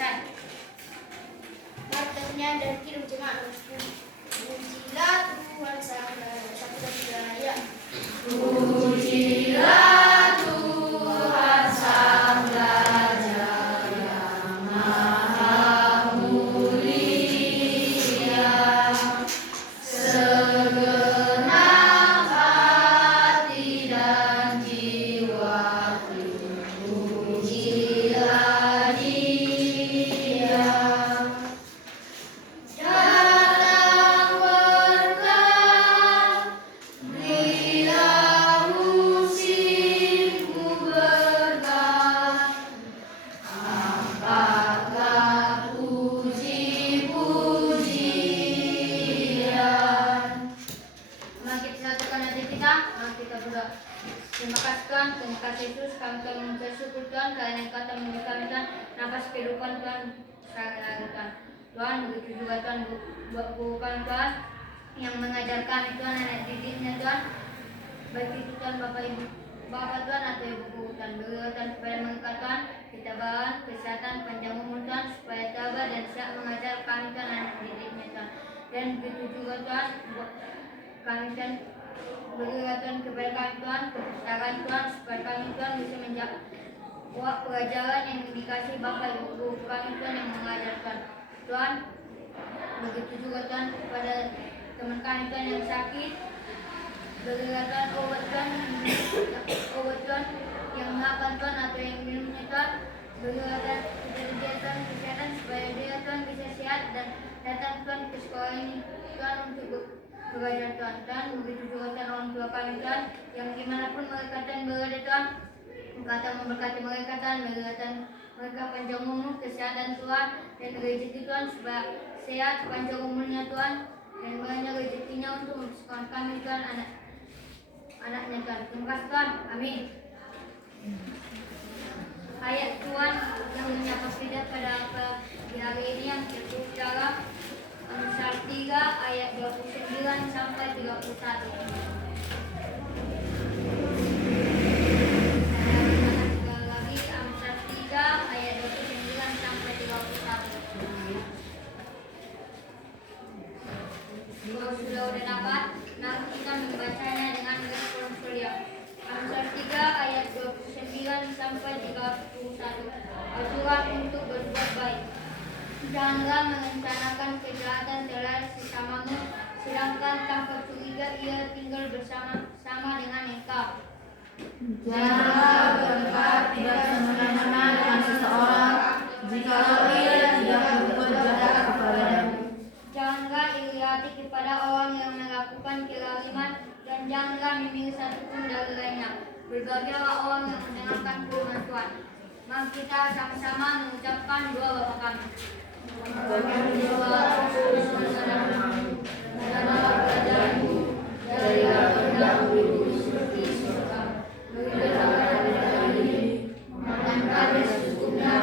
selesai. Maknanya dari kirim jemaah pujilah Tuhan Sang Raja satu dan tiga ya. Pujilah Tuhan Sang Raja yang Maha Mulia, segenap hati dan jiwaku pujilah Dia. Datang berkah, berilah musimku berkah, angkatlah puji-pujian. Mari kita satukan hati kita, mari kita berdoa. Terima kasih Tuhan, terima kasih Yesus, kami telah mengucap syukur Tuhan, karena Engkau telah memberi kami Tuhan nafas kehidupan Tuhan sehari-hari Tuhan. Tuhan, begitu juga Tuhan buat guru kami Tuhan yang mengajar kami Tuhan, anak didiknya Tuhan, baik itu Tuhan Bapak Ibu Bapak Tuhan atau Ibu Guru Tuhan, berilah Tuhan kepada mereka Tuhan ketabahan, kesehatan, panjang umur Tuhan, supaya tabah dan siap mengajar kami Tuhan, anak didiknya Tuhan. Dan begitu juga Tuhan buat kami Tuhan, berilah Tuhan kepada kami Tuhan kepustakaan Tuhan, supaya kami Tuhan bisa menjawab pelajaran yang dikasih Bapak Ibu Guru kami Tuhan yang mengajarkan Tuhan. Begitu juga Tuhan kepada teman kami Tuhan yang sakit, berilah Tuhan obat Tuhan yang makan Tuhan atau yang minumnya Tuhan, berilah Tuhan dia Tuhan kesehatan supaya dia Tuhan bisa sehat dan datang Tuhan ke sekolah ini Tuhan untuk belajar Tuhan. Dan begitu juga Tuhan orang tua kami Tuhan yang dimanapun mereka Tuhan berada Tuhan, Engkau Tuhan memberkati mereka Tuhan, berilah Tuhan mereka panjang umur, kesehatan Tuhan, dan rezeki Tuhan supaya sehat panjang umurnya Tuhan, dan banyak rezekinya untuk mempersekolahkan kami Tuhan anaknya Tuhan. Terima kasih Tuhan, amin. Ayat Tuhan yang menyapa kita pada di hari ini yang tertulis Amsal 3 ayat 29 sampai 31. Ayat 29 sampai 31. Kalau sudah dapat, nanti kita membacanya dengan respon kuliah. Amsal 3 ayat 29 sampai 31. Aturan untuk berbuat baik. Janganlah merencanakan kejahatan terhadap sesamamu, sedangkan tanpa curiga ia tinggal bersama dengan engkau. Janganlah berdekat tidak semena-mena dengan seseorang jikalau ia tidak berbuat jahat kepadamu. Janganlah iri hati kepada orang yang melakukan kezaliman, dan janganlah memilih satupun dari lainnya. Berbahagialah orang yang mendengarkan firman Tuhan. Mari kita sama-sama mengucapkan doa Bapa kami. Dari terdahulu seperti surga, berilah kami ini, makan kami secukupnya,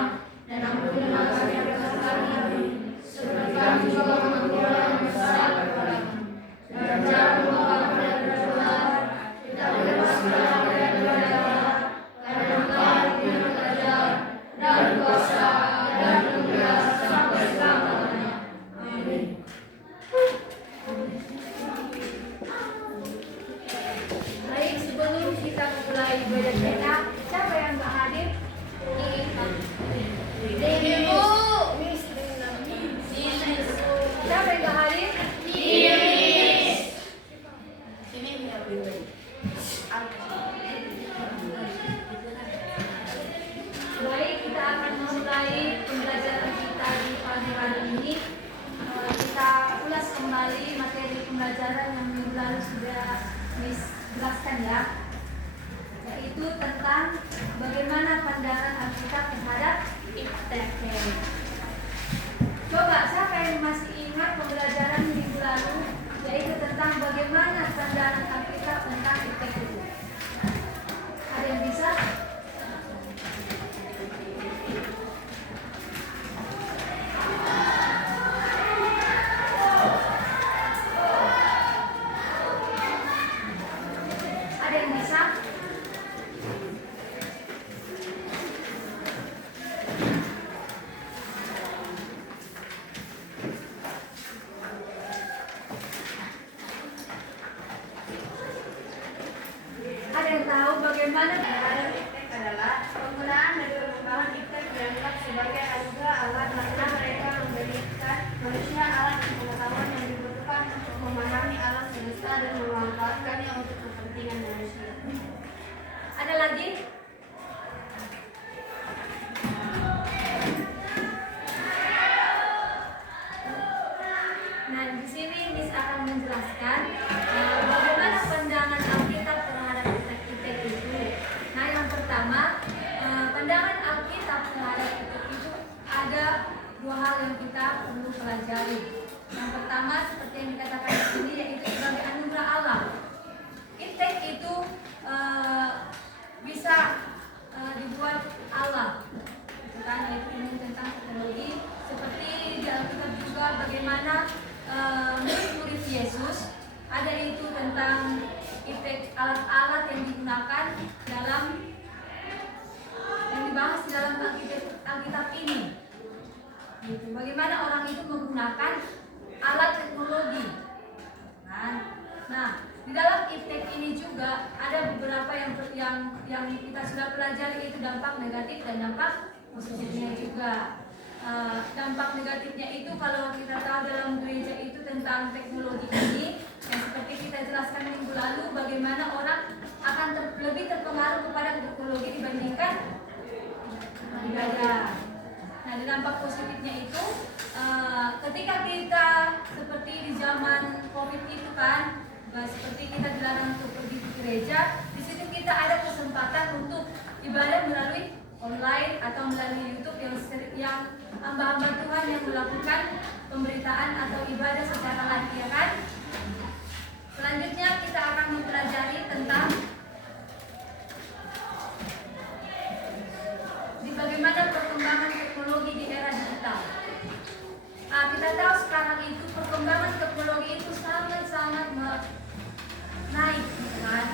dan ampunilah kami kesalahan kami, seperti kami juga mengampuni orang yang bersalah kepadamu. Dan jangan membawa kami dalam percobaan, tetapi bebaskanlah kami dari jahat, karena Engkau yang punya kerajaan dan kuasa dan kemuliaan sampai selama-lamanya. Amin. Baik, sebelum kita mulai ibadah kita, siapa yang nggak hadir? Ibu. Siapa yang nggak hadir? Baik, kita akan memulai pembelajaran kita di pagi hari ini. Kita ulas kembali materi pembelajaran yang minggu lalu sudah Miss jelaskan ya, yaitu tentang bagaimana pandangan Alkitab terhadap ITP. Coba siapa yang masih ingat pembelajaran minggu lalu, yaitu tentang bagaimana pandangan Alkitab tentang ITP itu? Ada yang bisa? Ada yang bisa? tahu bagaimana Penggunaan iptek adalah penggunaan dari perkembangan iptek dianggap sebagai anugerah Allah karena mereka memberikan manusia alat dan pengetahuan yang dibutuhkan untuk memahami alam semesta dan memanfaatkannya untuk kepentingan manusia. ada lagi. Nah, di sini Miss akan menjelaskan bagaimana pandangan Alkitab terhadap iptek itu. Nah, yang pertama, pandangan Alkitab terhadap iptek itu ada dua hal yang kita perlu pelajari. Yang pertama, seperti yang dikatakan di sini, yaitu sebagai anugerah Allah. Iptek itu bisa dibuat Allah, itu kan, yaitu ilmu tentang teknologi. Seperti di Alkitab juga bagaimana murid-murid Yesus ada itu tentang iptek alat-alat yang digunakan dalam yang dibahas di dalam Alkitab ini. Gitu. Bagaimana orang itu menggunakan alat teknologi. Nah, di dalam iptek ini juga ada beberapa yang kita sudah pelajari, itu dampak negatif dan dampak positifnya juga. Dampak negatifnya itu kalau kita tahu dalam gereja itu tentang teknologi ini, yang seperti kita jelaskan minggu lalu, bagaimana orang akan lebih terpengaruh kepada teknologi dibandingkan ibadah. Nah, di dampak positifnya itu, ketika kita seperti di zaman COVID itu kan, seperti kita dilarang untuk pergi ke gereja, di situ kita ada kesempatan untuk ibadah melalui online atau melalui YouTube yang hamba-hamba Tuhan yang melakukan pemberitaan atau ibadah secara live, ya kan? Selanjutnya kita akan mempelajari tentang bagaimana perkembangan teknologi di era digital. Kita tahu sekarang itu perkembangan teknologi itu sangat-sangat naik, kan?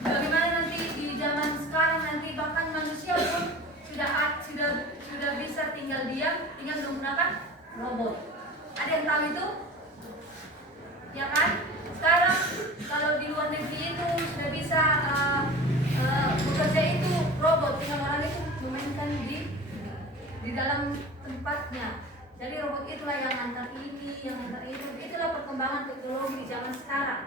Bagaimana nanti di zaman sekarang nanti bahkan manusia pun sudah bisa tinggal diam, tinggal menggunakan robot. Ada yang tahu itu? Ya kan? Sekarang kalau di luar negeri itu sudah bisa bekerja itu robot, tinggal orang itu memainkan di dalam tempatnya. Jadi robot itulah yang antar ini, yang antar itu. Itulah perkembangan teknologi di zaman sekarang.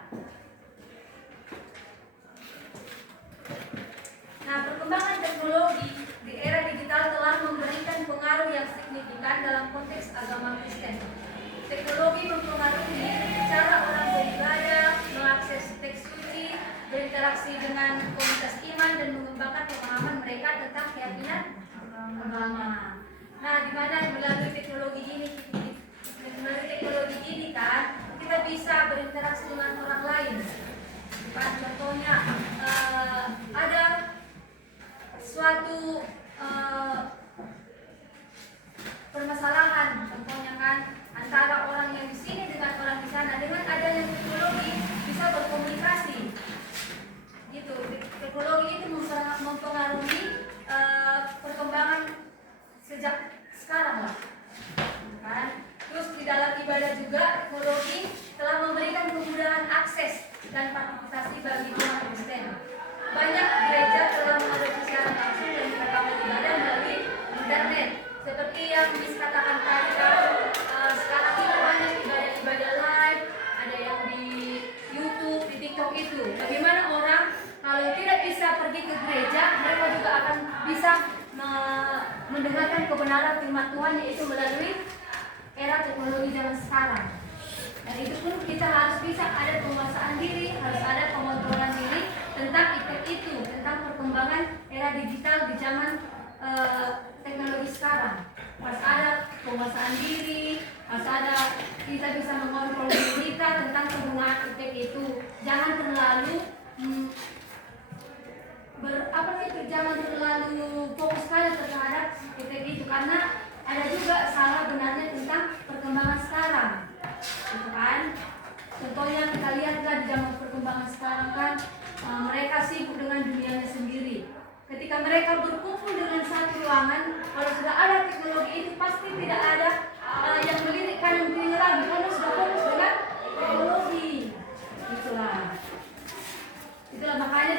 Nah, perkembangan teknologi di era digital telah memberikan pengaruh yang signifikan dalam konteks agama Kristen. Teknologi mempengaruhi cara orang beribadah, mengakses teks suci, berinteraksi dengan komunitas iman, dan mengembangkan pemahaman mereka tentang keyakinan agama. Nah, di mana melalui teknologi ini kan kita bisa berinteraksi dengan orang lain. Kan, contohnya ada suatu permasalahan, contohnya kan antara orang yang di sini dengan orang di sana. Dengan adanya teknologi bisa berkomunikasi. Gitu. Teknologi itu mempengaruhi perkembangan sejak sekarang lah, kan? Terus di dalam ibadah juga teknologi telah memberikan kemudahan akses dan partisipasi bagi umat Kristen. Banyak gereja telah mengadopsi siaran langsung dan rekaman ibadah melalui internet. Seperti yang dikatakan tadi kan, sekarang itu banyak ibadah live, ada yang di YouTube, di TikTok itu. Bagaimana orang kalau tidak bisa pergi ke gereja, mereka juga akan bisa mendengarkan kebenaran firman Tuhan, yaitu melalui era teknologi zaman sekarang. Dan itu pun kita harus bisa ada penguasaan diri, harus ada pengontrolan diri tentang itu, tentang perkembangan era digital di zaman teknologi sekarang. Harus ada penguasaan diri, harus ada kita bisa mengontrol diri kita tentang penggunaan itu. Jangan terlalu jangan terlalu fokus pada terhadap itu, karena ada juga salah benarnya tentang perkembangan sekarang, gitu kan? Contohnya kita lihat kan di zaman perkembangan sekarang kan, mereka sibuk dengan dunianya sendiri. Ketika mereka berkumpul dengan satu ruangan, kalau sudah ada teknologi itu pasti tidak ada yang melirik kanan kiri lagi, karena sudah fokus dengan teknologi. Itulah makanya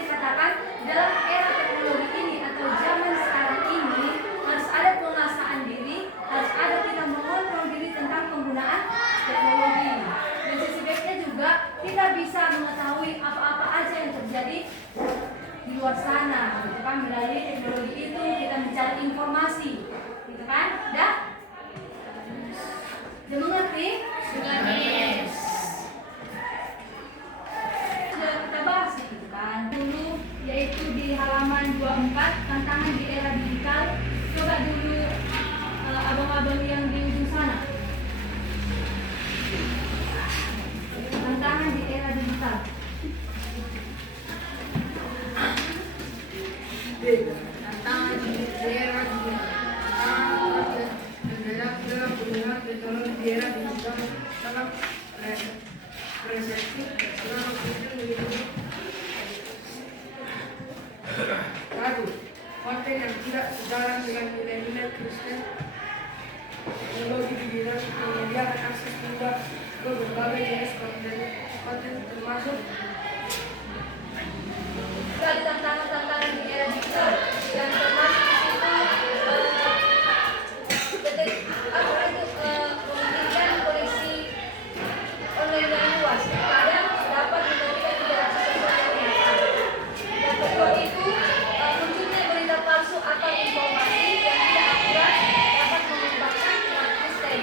luar sana, gitu kan? Melalui teknologi itu kita mencari informasi, gitu kan? Udah? Udah mengerti? Sudah, Miss. Sudah kita bahas gitu kan? Dulu yaitu di halaman 24 tantangan di era digital. Coba dulu abang-abang yang di ujung sana. Tantangan di era digital. Tantangan di era digital. Dalam penggunaan teknologi di era digital dalam persepsi teknologi itu menjadi satu, konten yang tidak sejalan dengan nilai-nilai Kristen. Teknologi digital menyediakan akses mudah ke berbagai jenis konten termasuk Ada tantangan-tantangan di era digital yang termasuk di situ memiliki koneksi online yang luas. Kadang dapat memberikan interaksi sosial yang nyata. Yang kedua itu munculnya berita palsu atau informasi yang tidak akurat dapat menyebabkan misteri.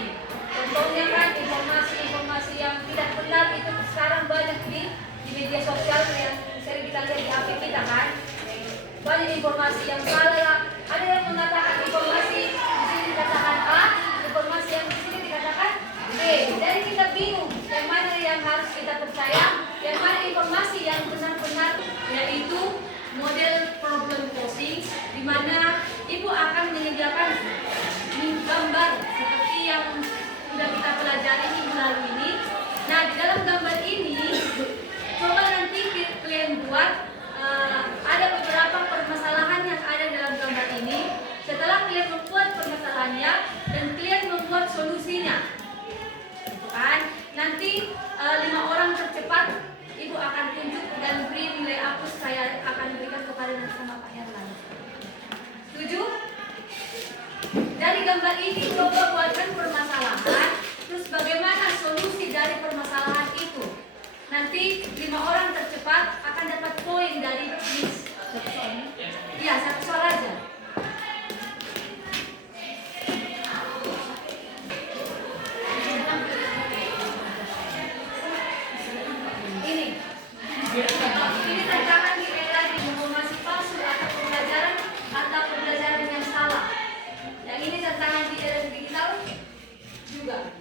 Contohnya kan informasi yang tidak benar itu sekarang banyak di media sosial yang sering kita lihat di HP kita kan. Banyak informasi yang salah. Ada yang mengatakan informasi di sini dikatakan A, informasi yang di sini dikatakan B. Jadi kita bingung yang mana yang harus kita percaya, yang mana informasi yang benar-benar, yaitu model problem posing, di mana ibu akan menyediakan gambar seperti yang sudah kita pelajari minggu lalu ini. Nah, di dalam gambar ini coba nanti kalian buat ada beberapa permasalahan yang ada dalam gambar ini. Setelah kalian membuat permasalahannya dan kalian membuat solusinya, kan? Nanti 5 orang tercepat ibu akan tunjuk dan beri nilai hapus, saya akan berikan kepada nanti sama Pak Herlan. Setuju? Dari gambar ini coba buatkan permasalahan, terus bagaimana solusi dari permasalahan itu. Nanti 5 orang tercepat akan dapat poin dari Miss. Satu soalnya? Iya, satu soal aja. Ini tantangan di era informasi palsu atau pembelajaran yang salah. Yang ini tantangan di era digital juga.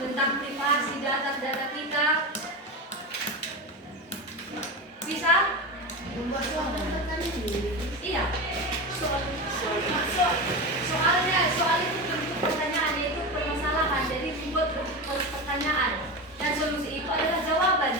Tentang privasi data kita. Bisa? Iya. Soal itu bentuk pertanyaan, yaitu permasalahan. Jadi dibuat bentuk pertanyaan dan solusi itu adalah jawaban.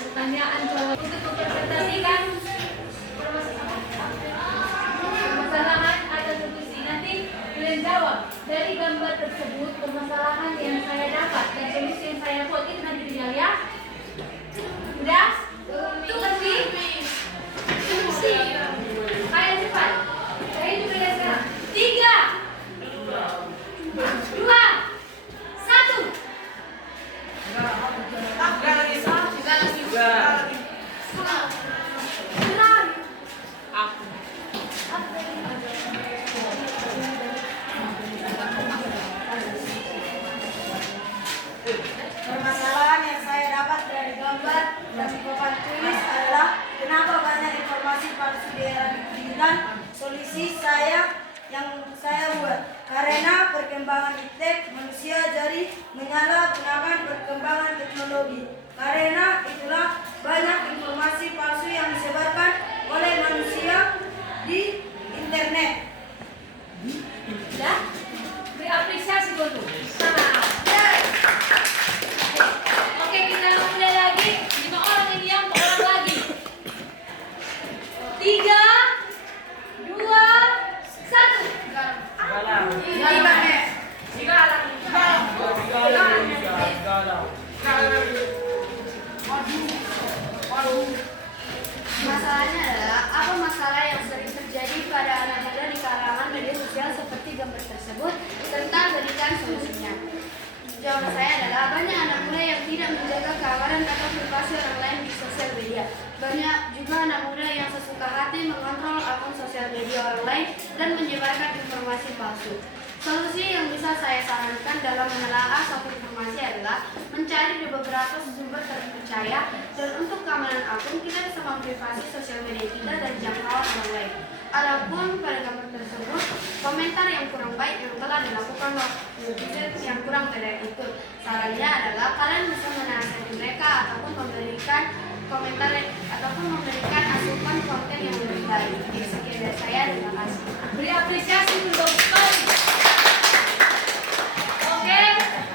Pertanyaan jawab untuk mempresentasikan permasalahan atau solusi. Nanti kalian jawab dari gambar tersebut permasalahan yang saya dapat dan solusi yang saya buat itu nanti tinggal ya. Udah? Itu ngerti? Solusi. Kayak cepat. Saya juga ya sekarang. 3, 2, 1. Permasalahan yang saya dapat dari gambar dan papan tulis adalah kenapa banyak informasi palsu di era digital. Solusi yang saya buat karena perkembangan iptek manusia jadi menyalahgunakan perkembangan teknologi. Karena itulah banyak informasi palsu yang disebarkan oleh manusia di internet. Ya? Beri apresiasi dulu. Sama. Masalahnya adalah apa masalah yang sering terjadi pada anak muda di kalangan media sosial seperti gambar tersebut serta berikan solusinya. Jawaban saya adalah banyak anak muda yang tidak menjaga keamanan atau privasi orang lain di sosial media. Banyak juga anak muda yang sesuka hati mengontrol akun sosial media orang lain dan menyebarkan informasi palsu. Solusi yang bisa saya sarankan dalam menelaah suatu informasi adalah mencari di beberapa sumber terpercaya, dan untuk keamanan akun kita bisa memprivasi sosial media kita dari jangkauan orang lain. Adapun pada gambar tersebut, komentar yang kurang baik yang telah dilakukan netizen yang kurang tidak itu. Sarannya adalah kalian bisa menasihati mereka ataupun memberikan komentar ataupun memberikan asupan konten yang lebih baik. Sekian dari saya, terima kasih. Beri apresiasi untuk sekali. Oke,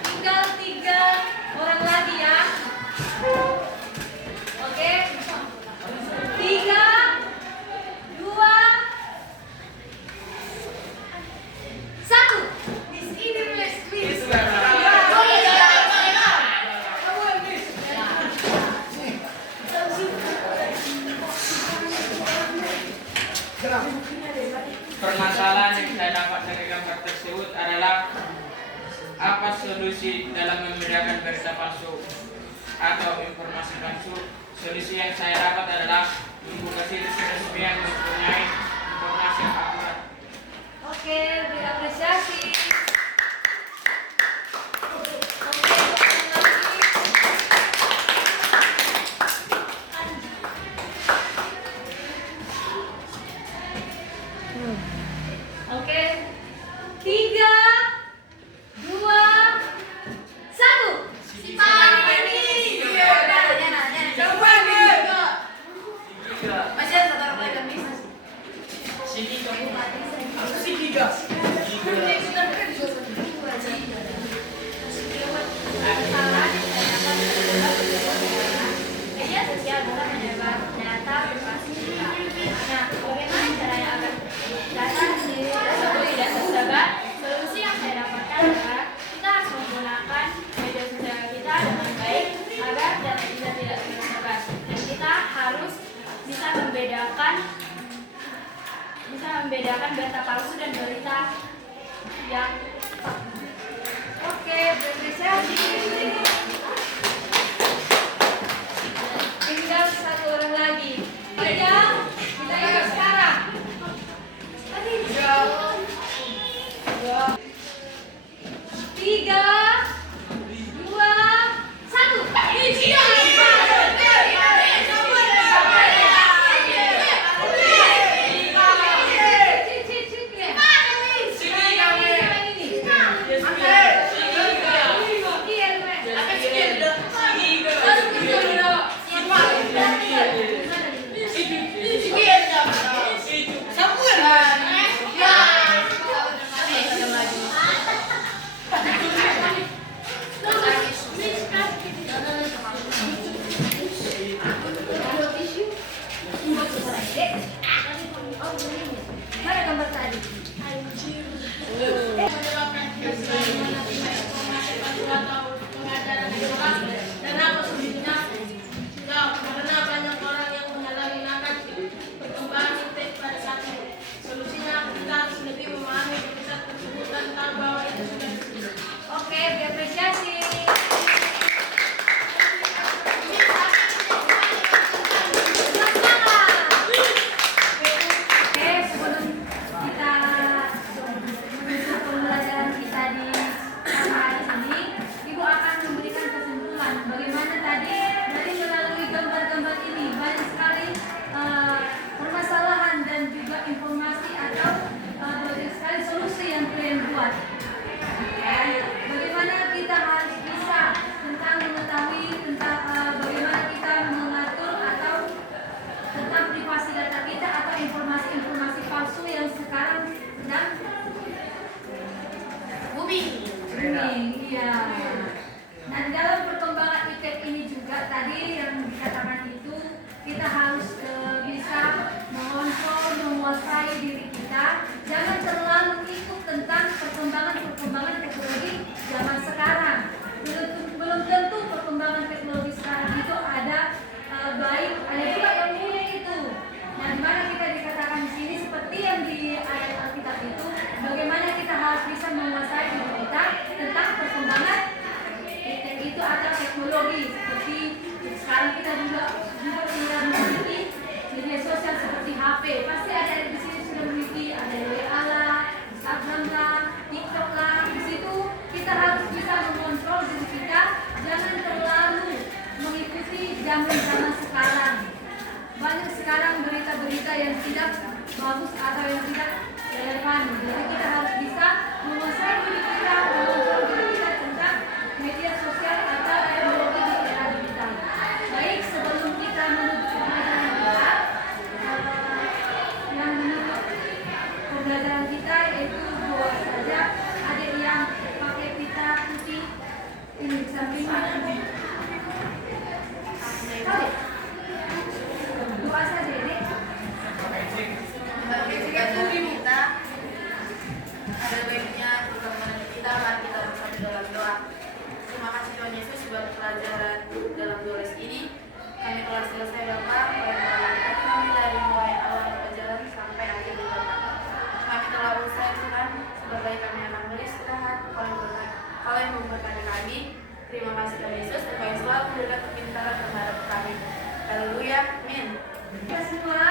tinggal 3 orang lagi ya. Oke, 3, 2, 1. Miss ini please. Permasalahan yang saya dapat dari gambar tersebut adalah apa solusi dalam membedakan berita palsu atau informasi palsu. Solusi yang saya dapat adalah membuka situs resmi yang mempunyai informasi yang akurat. Oke, beri apresiasi. Oke, 3, 2, 1. Masih ada satu orang lagi kan, Miss? Media sosial dalam menyebar data privasi kita. Nah, bagaimana caranya agar data tersebut tidak tersebar? Solusi yang saya dapatkan adalah kita harus menggunakan media sosial kita dengan baik agar data kita tidak tersebar. Dan kita harus bisa membedakan berita palsu dan berita yang fakta. Oke, apresiasi. Tinggal 1 orang lagi. Ya, kita ikut sekarang. 3, 2, 1. Mana gambar tadi? Dan apa solusinya? Ya, karena banyak orang yang menyalahgunakan perkembangan internet pada saat ini. Solusinya kita harus lebih memahami kisah tersebut dan tahu bahwa itu sudah terjadi. Oke, diapresiasi. Oke, sebelum kita menutup pembelajaran kita di hari ini, Ibu akan memberikan kesimpulan bagaimana tadi dari melalui gambar-gambar ini banyak sekali permasalahan dan juga informasi atau banyak sekali solusi yang kalian buat. Bagaimana kita harus bisa tentang mengetahui tentang bagaimana kita mengatur atau tentang privasi data kita atau informasi-informasi palsu yang sekarang sedang booming. Iya. Nah, dalam perkembangan IPED ini juga tadi yang dikatakan itu kita harus bisa mengontrol, menguasai diri kita, jangan terlalu ikut tentang zaman sekarang. Banyak sekarang berita-berita yang tidak bagus atau yang tidak relevan. Jadi kita harus bisa menguasai diri kita, mengontrol diri kita tentang media sosial atau teknologi di era digital. Baik, sebelum kita menuju ke pembelajaran kita, yang menurut pembelajaran kita yaitu dua saja. Ada yang pakai pita putih ini di samping dua saja ini. Bagi jika tujuh kita ada baiknya perkembangan kita, mari kita bersatu dalam doa. Terima kasih Tuhan Yesus buat pelajaran dalam tulis ini. Kami telah selesai Bapak, kami dari mulai awal pelajaran sampai akhir Bapak. Kami telah usai Tuhan, sebagai kami akan beristirahat. Kalau yang memberkati kami, terima kasih Tuhan Yesus, dan kami selalu memberikan kepintaran terhadap kami. Haleluya, amin. Kita semua.